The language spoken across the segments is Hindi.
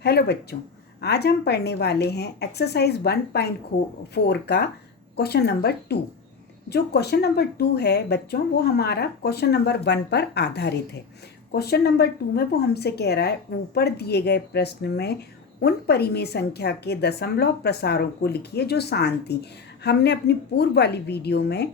हेलो बच्चों, आज हम पढ़ने वाले हैं एक्सरसाइज 1.4 का क्वेश्चन नंबर 2। जो क्वेश्चन नंबर 2 है बच्चों, वो हमारा क्वेश्चन नंबर 1 पर आधारित है। क्वेश्चन नंबर 2 में वो हमसे कह रहा है, ऊपर दिए गए प्रश्न में उन परिमेय संख्या के दशमलव प्रसारों को लिखिए जो शांत थी। हमने अपनी पूर्व वाली वीडियो में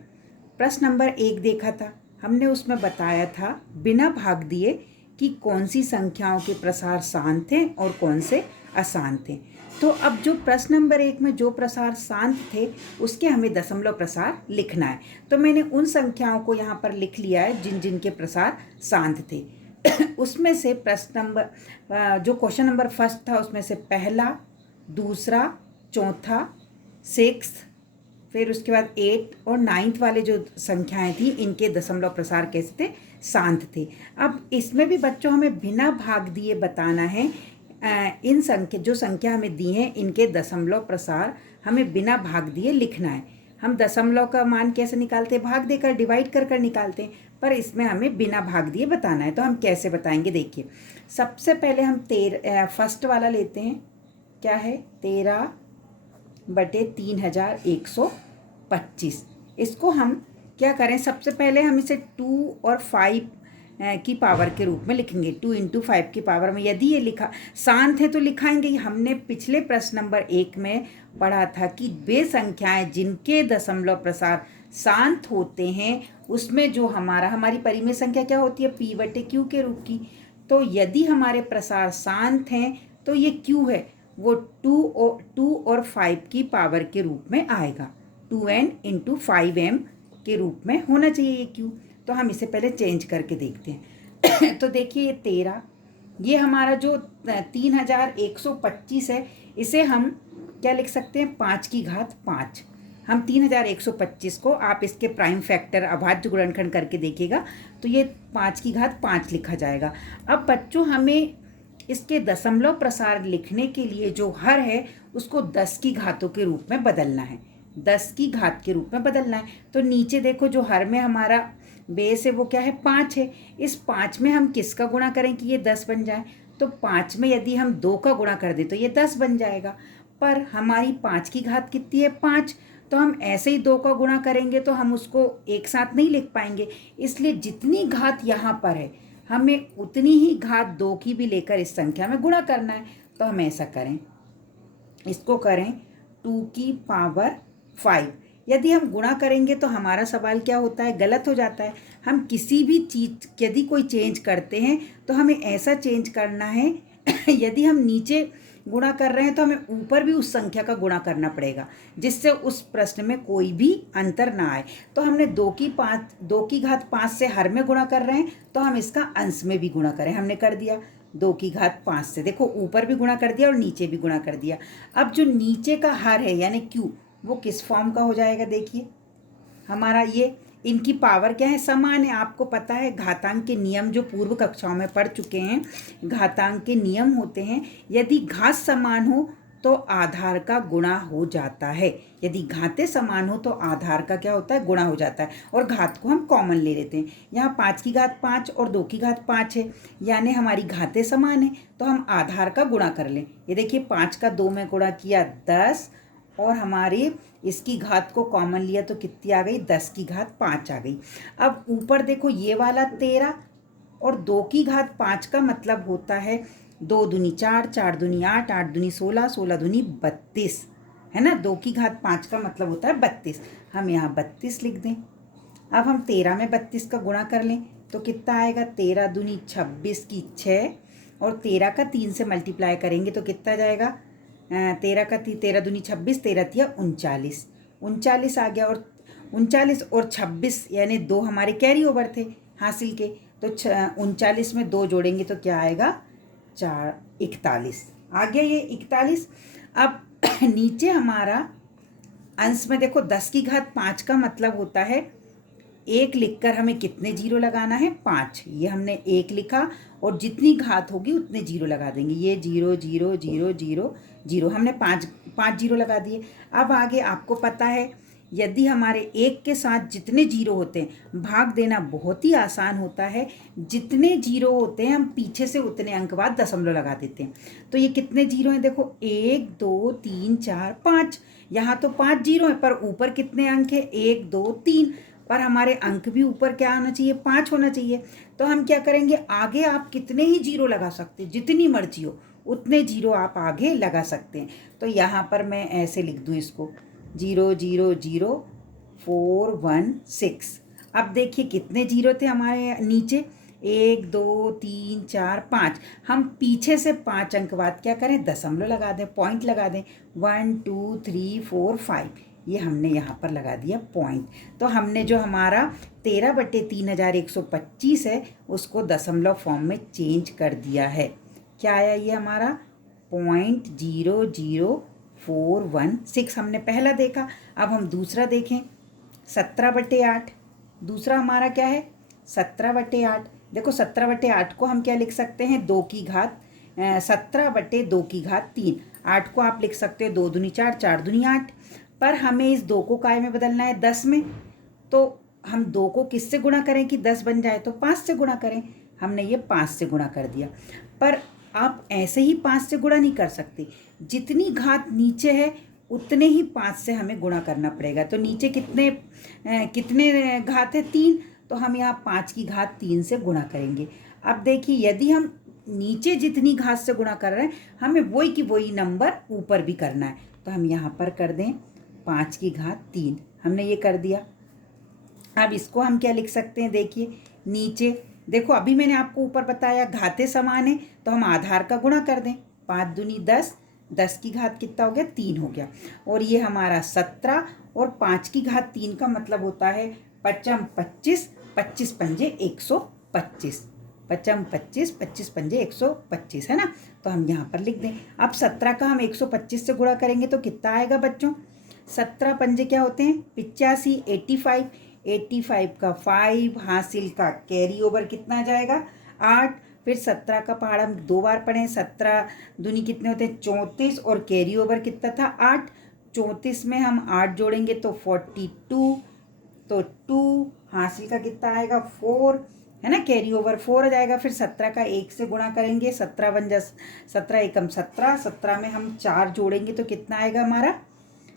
प्रश्न नंबर 1 देखा था। हमने उसमें बताया था बिना भाग दिए कि कौन सी संख्याओं के प्रसार शांत थे और कौन से अशांत थे। तो अब जो प्रश्न नंबर 1 में जो प्रसार शांत थे उसके हमें दशमलव प्रसार लिखना है। तो मैंने उन संख्याओं को यहाँ पर लिख लिया है जिन जिन के प्रसार शांत थे। उसमें से प्रश्न नंबर जो क्वेश्चन नंबर फर्स्ट था उसमें से पहला, दूसरा, चौथा, 6, फिर उसके बाद 8 और 9 वाले जो संख्याएं थी इनके दशमलव प्रसार कैसे थे, शांत थे। अब इसमें भी बच्चों हमें बिना भाग दिए बताना है। इन संख्या जो संख्या हमें दी है इनके दशमलव प्रसार हमें बिना भाग दिए लिखना है। हम दशमलव का मान कैसे निकालते हैं, भाग देकर, डिवाइड कर कर निकालते हैं, पर इसमें हमें बिना भाग दिए बताना है। तो हम कैसे बताएंगे, देखिए। सबसे पहले हम फर्स्ट वाला लेते हैं। क्या है, 13/3125। इसको हम क्या करें, सबसे पहले हम इसे 2 और 5 की पावर के रूप में लिखेंगे। 2 × 5 की पावर में यदि ये लिखा शांत है तो लिखाएंगे। हमने पिछले प्रश्न नंबर 1 में पढ़ा था कि वे संख्याएं जिनके दशमलव प्रसार शांत होते हैं उसमें जो हमारी परिमेय संख्या क्या होती है, P/Q के रूप की। तो यदि हमारे प्रसार शांत हैं तो ये Q है वो 2 और 5 की पावर के रूप में आएगा। 2n × 5m के रूप में होना चाहिए ये Q। तो हम इसे पहले चेंज करके देखते हैं। तो देखिए ये 13, ये हमारा जो 3125 है, इसे हम क्या लिख सकते हैं, 5 की घात 5। हम 3125 को आप इसके प्राइम फैक्टर अभाज्य गुणनखंड करके देखिएगा तो ये 5 की घात 5 लिखा जाएगा। अब बच्चों हमें इसके दशमलव प्रसार लिखने के लिए जो हर है उसको 10 की घातों के रूप में बदलना है। 10 की घात के रूप में बदलना है। तो नीचे देखो जो हर में हमारा बेस है वो क्या है, 5 है। इस 5 में हम किसका गुणा करें कि ये 10 बन जाए, तो 5 में यदि हम 2 का गुणा कर दें तो ये 10 बन जाएगा। पर हमारी 5 की घात कितनी है, 5। तो हम ऐसे ही 2 का गुणा करेंगे तो हम उसको एक साथ नहीं लिख पाएंगे। इसलिए जितनी घात यहाँ पर है हमें उतनी ही घात 2 की भी लेकर इस संख्या में गुणा करना है। तो हम ऐसा करें, इसको करें 2 की पावर 5। यदि हम गुणा करेंगे तो हमारा सवाल क्या होता है, गलत हो जाता है। हम किसी भी चीज़ यदि कोई चेंज करते हैं तो हमें ऐसा चेंज करना है यदि हम नीचे गुणा कर रहे हैं तो हमें ऊपर भी उस संख्या का गुणा करना पड़ेगा, जिससे उस प्रश्न में कोई भी अंतर ना आए। तो हमने 2 की घात 5 से हर में गुणा कर रहे हैं तो हम इसका अंश में भी गुणा करें। हमने कर दिया 2 की घात 5 से, देखो ऊपर भी गुणा कर दिया और नीचे भी गुणा कर दिया। अब जो नीचे का हर है यानी Q, वो किस फॉर्म का हो जाएगा, देखिए हमारा ये इनकी पावर क्या है, समान है। आपको पता है घातांक के नियम जो पूर्व कक्षाओं में पढ़ चुके हैं, घातांक के नियम होते हैं, यदि घात समान हो तो आधार का गुणा हो जाता है। यदि घातें समान हो तो आधार का क्या होता है, गुणा हो जाता है। और घात को हम कॉमन ले लेते हैं। यहाँ 5 की घात 5 और 2 की घात 5 है, यानी हमारी घातें समान है। तो हम आधार का गुणा कर लें। ये देखिए 5 का 2 में गुणा किया 10, और हमारी इसकी घात को कॉमन लिया तो कितनी आ गई, 10 की घात 5 आ गई। अब ऊपर देखो ये वाला 13 और 2 की घात 5 का मतलब होता है 2 दूनी 4, 4 दूनी 8, 8 दूनी 16, 16 दूनी 32, है ना। 2 की घात 5 का मतलब होता है 32। हम यहाँ 32 लिख दें। अब हम 13 में 32 का गुणा कर लें तो कितना आएगा, 13 दूनी 26 की 6, और 13 का 3 से मल्टीप्लाई करेंगे तो कितना जाएगा, 13 दूनी 26, 13 तिया 39, 39 आ गया। और 39 और 26 यानी 2 हमारे कैरी ओवर थे हासिल के, तो 39 में 2 जोड़ेंगे तो क्या आएगा, 41 आ गया, ये 41। अब नीचे हमारा अंश में देखो 10 की घात 5 का मतलब होता है 1 लिखकर हमें कितने जीरो लगाना है, 5। ये हमने 1 लिखा और जितनी घात होगी उतने जीरो लगा देंगे। ये 0 0 0 0 0, हमने 5 जीरो लगा दिए। अब आगे आपको पता है यदि हमारे एक के साथ जितने जीरो होते हैं, भाग देना बहुत ही आसान होता है। जितने जीरो होते हैं हम पीछे से उतने अंक बाद दशमलव लगा देते हैं। तो ये कितने जीरो हैं, देखो 1 2 3 4 5। यहाँ तो 5 जीरो हैं, पर ऊपर कितने अंक हैं, 1 2 3। पर हमारे अंक भी ऊपर क्या आना चाहिए, 5 होना चाहिए। तो हम क्या करेंगे, आगे आप कितने ही जीरो लगा सकते हैं, जितनी मर्जी हो उतने जीरो आप आगे लगा सकते हैं। तो यहाँ पर मैं ऐसे लिख दूँ इसको 0 0 0 4 1 6। अब देखिए कितने जीरो थे हमारे नीचे, 1 2 3 4 5। हम पीछे से 5 अंक बाद क्या करें, दशमलव लगा दें, पॉइंट लगा दें। 1 2 3 4 5, ये हमने यहाँ पर लगा दिया पॉइंट। तो हमने जो हमारा 13/3125 है उसको दशमलव फॉर्म में चेंज कर दिया है। क्या आया ये हमारा 0.00416 हमने पहला देखा। अब हम दूसरा देखें, 17/8। दूसरा हमारा क्या है, 17/8। देखो 17/8 को हम क्या लिख सकते हैं, 2 की घात 17/2 की घात 3। 8 को आप लिख सकते हो 2 दूनी 4, 4 दूनी 8। पर हमें इस 2 को काय में बदलना है, 10 में। तो हम 2 को किससे गुणा करें कि 10 बन जाए, तो 5 से गुणा करें। हमने ये 5 से गुणा कर दिया। पर आप ऐसे ही 5 से गुणा नहीं कर सकते, जितनी घात नीचे है उतने ही 5 से हमें गुणा करना पड़ेगा। तो नीचे कितने घात है, 3। तो हम यहाँ 5 की घात 3 से गुणा करेंगे। अब देखिए यदि हम नीचे जितनी घात से गुणा कर रहे हैं, हमें वही की वही नंबर ऊपर भी करना है। तो हम यहाँ पर कर दें 5 की घात 3, हमने ये कर दिया। अब इसको हम क्या लिख सकते हैं, देखिए नीचे देखो, अभी मैंने आपको ऊपर बताया घातें समान है तो हम आधार का गुणा कर दें। 5 दूनी 10, 10 की घात कितना हो गया, 3 हो गया। और ये हमारा 17 और 5 की घात 3 का मतलब होता है 5 25, 25 पंजे 125। 5 25, 25 पंजे 125 है ना। तो हम यहाँ पर लिख दें। अब 17 का हम 125 से गुणा करेंगे तो कितना आएगा बच्चों, 17 पंजे क्या होते हैं 85, 85। 85 का 5 हासिल का कैरी ओवर कितना जाएगा, 8। फिर 17 का पहाड़ हम 2 बार पढ़ें, 17 दूनी कितने होते हैं 34, और कैरी ओवर कितना था 8। 34 में हम 8 जोड़ेंगे तो 42, तो 2 हासिल का कितना आएगा 4, है ना, कैरी ओवर 4 हो जाएगा। फिर 17 का 1 से गुणा करेंगे, 17 बन जा 17 एकम 17, 17 में हम 4 जोड़ेंगे तो कितना आएगा हमारा,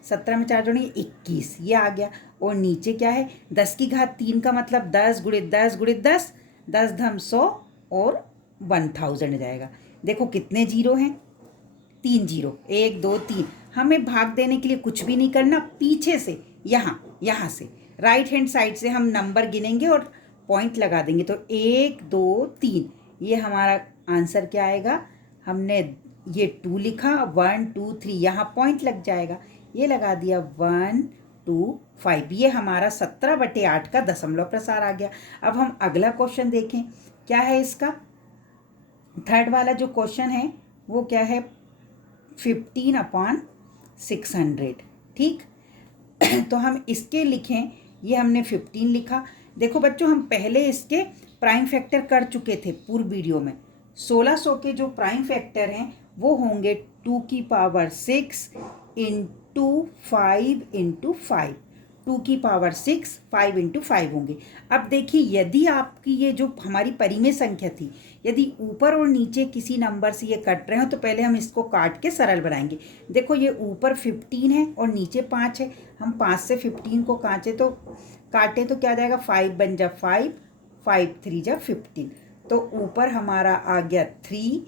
17 में 4 जोड़ेंगे 21, ये आ गया। और नीचे क्या है, 10 की घात 3 का मतलब 10 गुणित 10 गुणित 10, 10 धम 100 और 1000 जाएगा। देखो कितने जीरो हैं, 3 जीरो, 1 2 3। हमें भाग देने के लिए कुछ भी नहीं करना, पीछे से यहाँ से राइट हैंड साइड से हम नंबर गिनेंगे और पॉइंट लगा देंगे। तो 1 2 3, ये हमारा आंसर क्या आएगा, हमने ये 2 लिखा, 1 2 3, यहाँ पॉइंट लग जाएगा, ये लगा दिया 1 2 5। ये हमारा 17/8 का दशमलव प्रसार आ गया। अब हम अगला क्वेश्चन देखें, क्या है इसका थर्ड वाला जो क्वेश्चन है वो क्या है, 15/600। ठीक तो हम इसके लिखें, ये हमने 15 लिखा। देखो बच्चों हम पहले इसके प्राइम फैक्टर कर चुके थे पूर्व वीडियो में। 1600 के जो प्राइम फैक्टर हैं वो होंगे 2 की पावर 6 इंटू 5 इंटू 5, 2 की पावर 6 5 इंटू 5 होंगे। अब देखिए यदि आपकी ये जो हमारी परिमेय संख्या थी, यदि ऊपर और नीचे किसी नंबर से ये कट रहे हो तो पहले हम इसको काट के सरल बनाएंगे। देखो ये ऊपर 15 है और नीचे 5 है, हम 5 से 15 को काटें तो क्या जाएगा, 5 बन जा 5, 5 3 जा 15। तो ऊपर हमारा आ गया 3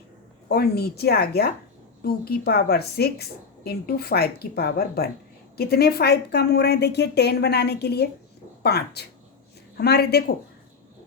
और नीचे आ गया 2 की पावर 6 इंटू 5 की पावर 1। कितने 5 कम हो रहे हैं, देखिए 10 बनाने के लिए 5 हमारे, देखो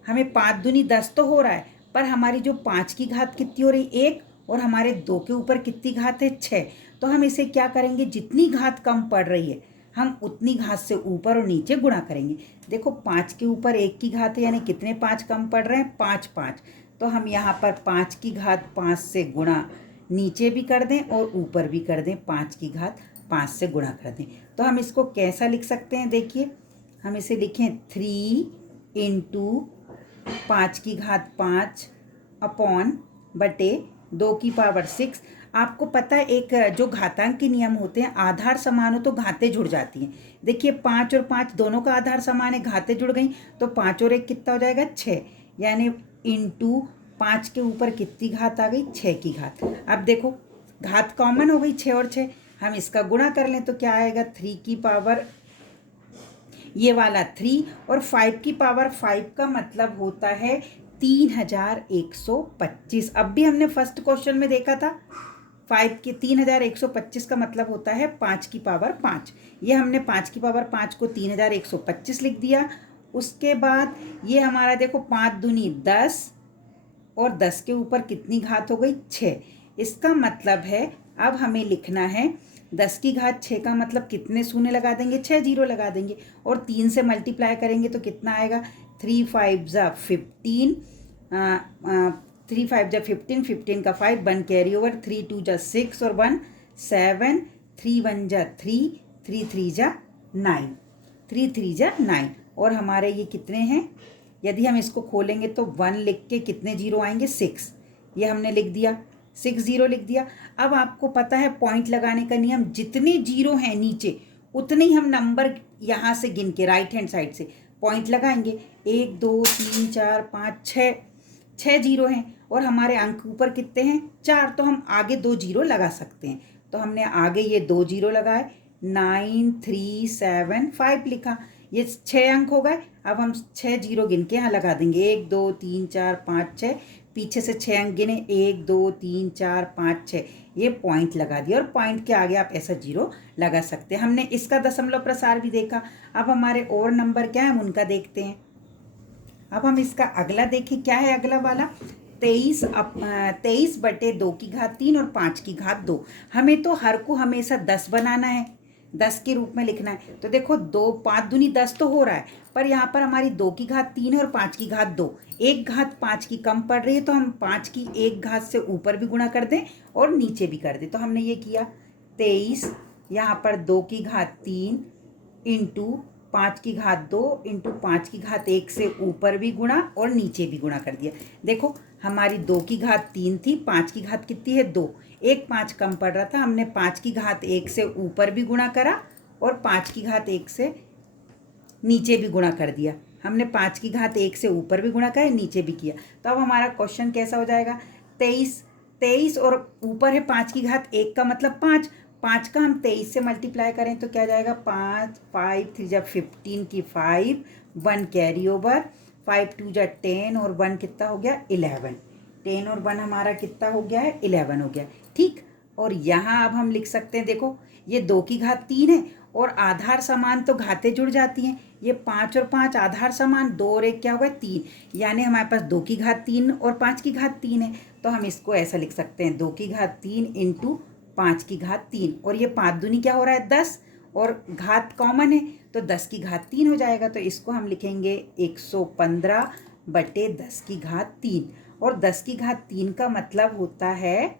हमें 5 दूनी 10 तो हो रहा है, पर हमारी जो 5 की घात कितनी हो रही, 1, और हमारे 2 के ऊपर कितनी घात है 6। तो हम इसे क्या करेंगे, जितनी घात कम पड़ रही है हम उतनी घात से ऊपर और नीचे गुणा करेंगे। देखो 5 के ऊपर 1 की घात है, यानी कितने 5 कम पड़ रहे हैं, 5 5। तो हम यहाँ पर 5 की घात 5 से गुणा नीचे भी कर दें और ऊपर भी कर दें, 5 की घात 5 से गुणा कर दें। तो हम इसको कैसा लिख सकते हैं, देखिए हम इसे लिखें 3 इंटू 5 की घात 5 अपॉन बटे 2 की पावर 6। आपको पता है एक जो घातांक के नियम होते हैं, आधार समान हो तो घातें जुड़ जाती हैं। देखिए 5 और 5 दोनों का आधार समान है, घातें जुड़ गई तो 5 और 1 कितना हो जाएगा 6, यानी इंटू 5 के ऊपर कितनी घात आ गई 6 की घात। अब देखो घात कॉमन हो गई 6 और 6, हम इसका गुणा कर लें तो क्या आएगा 3 की पावर ये वाला 3 और 5 की पावर 5 का मतलब होता है 3125। अब भी हमने फर्स्ट क्वेश्चन में देखा था 5 के 3125 का मतलब होता है 5 की पावर 5। ये हमने 5 की पावर 5 को 3125 लिख दिया। उसके बाद ये हमारा देखो 5 दूनी 10 और 10 के ऊपर कितनी घात हो गई 6। इसका मतलब है अब हमें लिखना है 10 की घात 6 का मतलब कितने शून्य लगा देंगे 6 जीरो लगा देंगे और 3 से मल्टीप्लाई करेंगे तो कितना आएगा 3 5 जा 15 3 5 जा 15, 15 का 5 1 कैरी ओवर 3 2 जा 6 और 1 7 3 1 जा 3 3 3 जा 9 3 3 जा 9 और हमारे ये कितने हैं, यदि हम इसको खोलेंगे तो 1 लिख के कितने जीरो आएंगे 6, ये हमने लिख दिया 6 जीरो लिख दिया। अब आपको पता है पॉइंट लगाने का नियम, जितने जीरो हैं नीचे उतने ही हम नंबर यहाँ से गिन के राइट हैंड साइड से पॉइंट लगाएंगे। 1 2 3 4 5 6 जीरो हैं और हमारे अंक ऊपर कितने हैं 4, तो हम आगे 2 जीरो लगा सकते हैं। तो हमने आगे ये 2 जीरो लगाए 9 3 7 5 लिखा, ये 6 अंक हो गए। अब हम 6 जीरो गिन के यहाँ लगा देंगे 1 2 3 4 5 6, पीछे से 6 अंक गिने 1 2 3 4 5 6, ये पॉइंट लगा दिया और पॉइंट के आगे आप ऐसा जीरो लगा सकते हैं। हमने इसका दशमलव प्रसार भी देखा। अब हमारे और नंबर क्या है हम उनका देखते हैं। अब हम इसका अगला देखें, क्या है अगला वाला 23 बटे 2 की घात 3 और 5 की घात 2। हमें तो हर को हमेशा 10 बनाना है, 10 के रूप में लिखना है। तो देखो 2 5 दूनी 10 तो हो रहा है, पर यहाँ पर हमारी 2 की घात 3 है और 5 की घात 2, एक घात 5 की कम पड़ रही है तो हम 5 की एक घात से ऊपर भी गुणा कर दें और नीचे भी कर दें। तो हमने ये किया 23 यहाँ पर 2 की घात 3 इंटू 5 की घात 2 इंटू 5 की घात 1 से ऊपर भी गुणा और नीचे भी गुणा कर दिया। देखो हमारी 2 की घात 3 थी, 5 की घात कितनी है 2, एक 5 कम पड़ रहा था, हमने 5 की घात 1 से ऊपर भी गुणा करा और 5 की घात 1 से नीचे भी गुणा कर दिया। हमने 5 की घात 1 से ऊपर भी गुणा किया नीचे भी किया। तो अब हमारा क्वेश्चन कैसा हो जाएगा 23 और ऊपर है 5 की घात 1 का मतलब 5, 5 का हम 23 से मल्टीप्लाई करें तो क्या जाएगा 5 5 3 जा 15 की 5 1 कैरी ओवर 5 2 जा 10 और 1 कितना हो गया 11, 10 और 1 हमारा कितना हो गया है 11 हो गया। ठीक, और यहाँ अब हम लिख सकते हैं, देखो ये 2 की घात 3 है और आधार समान तो घातें जुड़ जाती हैं। ये 5 और 5 आधार समान, 2 और 1 क्या होगा 3, यानी हमारे पास 2 की घात 3 और 5 की घात 3 है। तो हम इसको ऐसा लिख सकते हैं 2 की घात 3 इंटू 5 की घात 3, और ये 5 दूनी क्या हो रहा है 10 और घात कॉमन है तो 10 की घात 3 हो जाएगा। तो इसको हम लिखेंगे 115 बटे 10 की घात 3, और 10 की घात 3 का मतलब होता है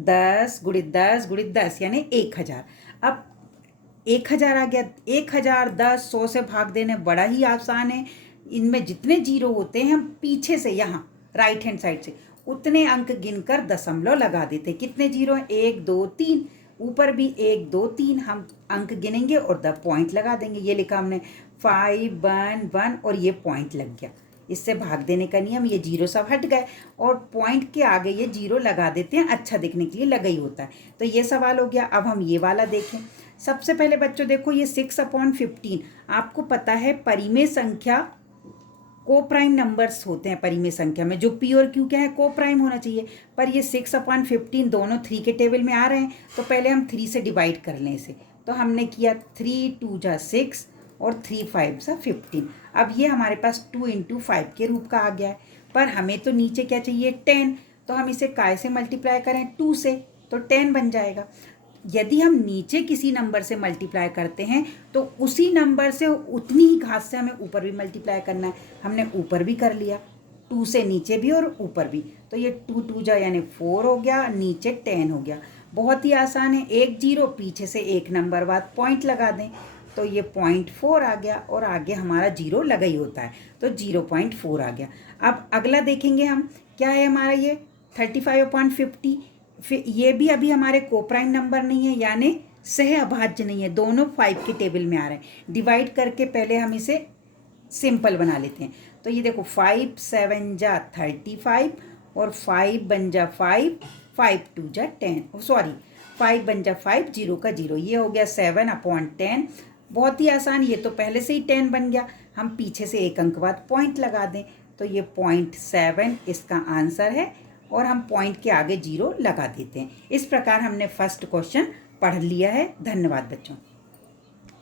10 गुणित 10 गुणित 10 यानी 1000। अब 1000 आ गया, 1000 10 100 से भाग देने बड़ा ही आसान है। इनमें जितने जीरो होते हैं हम पीछे से यहाँ राइट हैंड साइड से उतने अंक गिनकर दशमलव लगा देते। कितने जीरो हैं 1 2 3, ऊपर भी 1 2 3, हम अंक गिनेंगे और द पॉइंट लगा देंगे। ये लिखा हमने 5 1 1 और ये पॉइंट लग गया। इससे भाग देने का नियम, ये जीरो सब हट गए और पॉइंट के आगे ये जीरो लगा देते हैं, अच्छा दिखने के लिए लगा ही होता है। तो ये सवाल हो गया। अब हम ये वाला देखें। सबसे पहले बच्चों देखो ये 6/15, आपको पता है परिमेय संख्या को प्राइम नंबर्स होते हैं। परिमेय संख्या में जो पी और क्यू क्या है को प्राइम होना चाहिए, पर ये 6/15 दोनों 3 के टेबल में आ रहे हैं तो पहले हम 3 से डिवाइड कर लें इसे। तो हमने किया 3 2 जा 6 और 3 5 जा 15। अब ये हमारे पास 2 × 5 के रूप का आ गया है, पर हमें तो नीचे क्या चाहिए 10, तो हम इसे काय से मल्टीप्लाई करें 2 से, तो 10 बन जाएगा। यदि हम नीचे किसी नंबर से मल्टीप्लाई करते हैं तो उसी नंबर से उतनी ही घात से हमें ऊपर भी मल्टीप्लाई करना है। हमने ऊपर भी कर लिया, 2 से नीचे भी और ऊपर भी, तो ये 2 2 जा यानी 4 हो गया, नीचे 10 हो गया। बहुत ही आसान है, एक जीरो पीछे से एक नंबर बाद पॉइंट लगा दें तो ये 0.4 आ गया और आगे हमारा जीरो लगा ही होता है तो 0.4 आ गया। अब अगला देखेंगे हम, क्या है हमारा ये 35/50, फिर ये भी अभी हमारे कोप्राइम नंबर नहीं है, यानी सह अभाज्य नहीं है, दोनों 5 के टेबल में आ रहे हैं। डिवाइड करके पहले हम इसे सिंपल बना लेते हैं। तो ये देखो 5 7 जा 35 और 5 बन जा 5, 5 2 जा 10, सॉरी 5 बन जा 5, 0 का 0, ये हो गया 7/10। बहुत ही आसान, ये तो पहले से ही 10 बन गया, हम पीछे से एक अंक बाद पॉइंट लगा दें, तो ये 0.7 इसका आंसर है और हम पॉइंट के आगे 0 लगा देते हैं। इस प्रकार हमने फर्स्ट क्वेश्चन पढ़ लिया है। धन्यवाद बच्चों।